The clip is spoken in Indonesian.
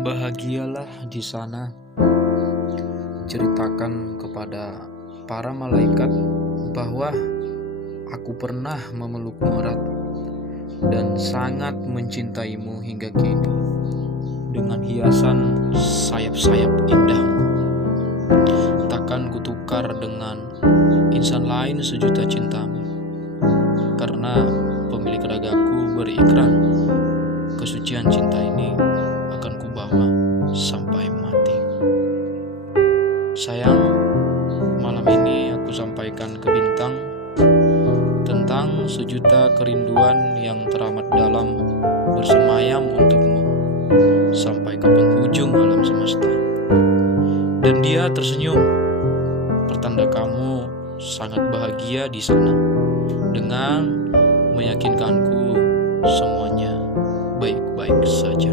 Bahagialah di sana, ceritakan kepada para malaikat bahwa aku pernah memelukmu erat dan sangat mencintaimu hingga kini. Dengan hiasan sayap-sayap indahmu, takkan kutukar dengan insan lain sejuta cintamu, karena pemilik ragaku berikrar kesucian cinta ini akan kubawa sampai mati. Sayang, malam ini aku sampaikan ke bintang tentang sejuta kerinduan yang teramat dalam bersemayam untukmu sampai ke penghujung alam semesta. Dan dia tersenyum, pertanda kamu sangat bahagia di sana, dengan meyakinkanku semuanya baik-baik saja.